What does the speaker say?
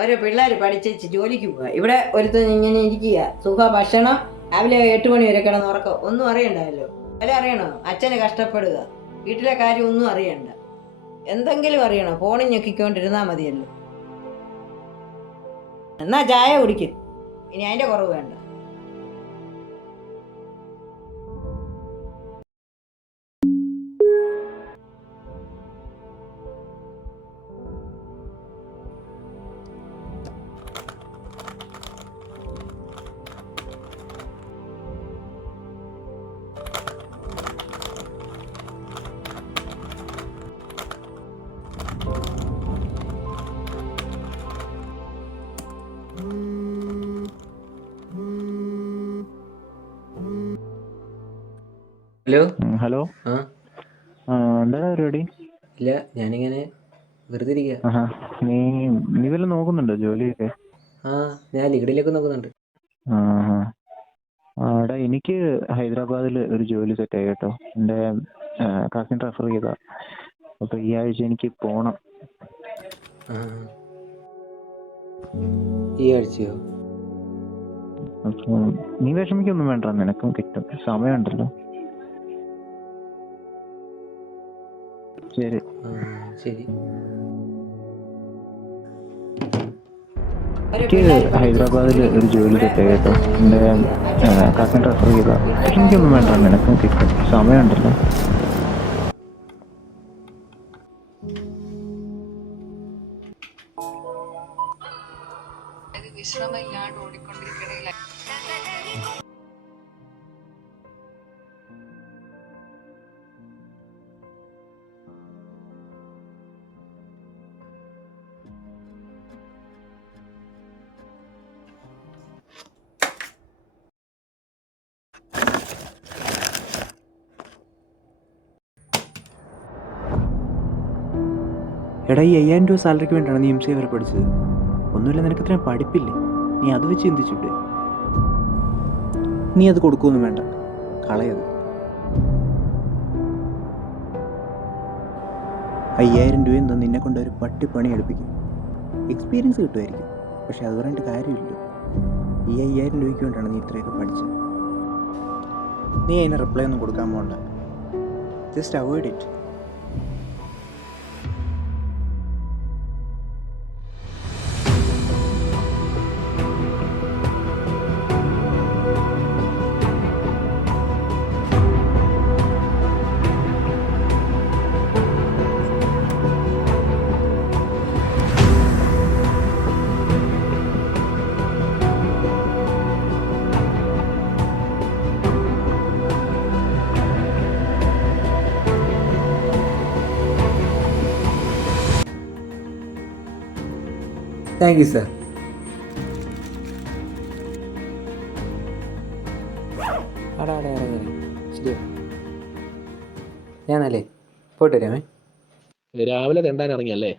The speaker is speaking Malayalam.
ഓരോ പിള്ളേർ പഠിച്ച് ജോലിക്ക് പോവുക. ഇവിടെ ഒരുത്തൻ ഇങ്ങനെ ഇരിക്കുക, സുഖ ഭക്ഷണം, രാവിലെ 8 മണി വരെ കിടന്ന് ഉറക്കം, ഒന്നും അറിയണ്ടല്ലോ. അല്ല അറിയണോ? അച്ഛന് കഷ്ടപ്പെടുക, വീട്ടിലെ കാര്യം ഒന്നും അറിയണ്ട. എന്തെങ്കിലും അറിയണോ? ഫോണിൽ ഞെക്കിക്കൊണ്ടിരുന്നാൽ മതിയല്ലോ. എന്നാ ചായ കുടിക്കും, ഇനി അതിന്റെ കുറവ് വേണ്ട. ഹലോ. ഹലോ. എന്താ പരിപാടി? ഇല്ല, ഞാനിങ്ങനെ വെറുതെ ഇരിക്കുക. നീ വല്ലതും നോക്കുന്നുണ്ടോ ജോലിയൊക്കെ? ഞാൻ ലിഗഡിലേക്ക് നോക്കുന്നുണ്ട്. എടാ, എനിക്ക് ഹൈദരാബാദിൽ ഒരു ജോലി സെറ്റ് ആയി കേട്ടോ. എൻ്റെ കസിൻ റെഫർ ചെയ്താ. അപ്പോൾ ഈ ആഴ്ച എനിക്ക് പോണം. ഈ ആഴ്ചയോ? അപ്പോൾ നീ വിഷമിക്കൊന്നും വേണ്ട, നിനക്കും കിട്ടും, സമയമുണ്ടല്ലോ. ശരി. ശരി. എനിക്ക് ഹൈദരാബാദിൽ ഒരു ജോലി സെറ്റ് ആയി കേട്ടോ. എൻ്റെ കസിൻ റെഫർ ചെയ്താ. വിഷമിക്കൊന്നും വേണ്ട, നിനക്കും കിട്ടും, സമയമുണ്ടല്ലോ. വിശ്രമമില്ലാണ്ട് ഓടിക്കൊണ്ടിരിക്കണേ. എടാ, ഈ 5000 രൂപ സാലറിക്ക് വേണ്ടിയാണ് നീ MCA വരെ പഠിച്ചത്. ഒന്നുമില്ല, നിനക്ക് ഇത്രയും പഠിപ്പില്ലേ? നീ അത് വെച്ച് ചിന്തിച്ചിട്ട് നീ അത് കൊടുക്കുകയൊന്നും വേണ്ട, കളയത്. 5000 രൂപയും തന്ന് നിന്നെ കൊണ്ട് ഒരു പട്ടിപ്പണി എടുപ്പിക്കും. എക്സ്പീരിയൻസ് കിട്ടുമായിരിക്കും, പക്ഷെ അത് പറഞ്ഞിട്ട് കാര്യമില്ല. ഈ 5000 രൂപയ്ക്ക് വേണ്ടിയാണ് നീ ഇത്രയൊക്കെ പഠിച്ചത്. നീ അതിന് റിപ്ലൈ ഒന്നും കൊടുക്കാൻ പോകണ്ട, just avoid it. Thank you sir. ശരിയോ? ഞാനല്ലേ പോയിട്ട് വരാമേ. രാവിലെ തെണ്ടാൻ ഇറങ്ങിയല്ലേ?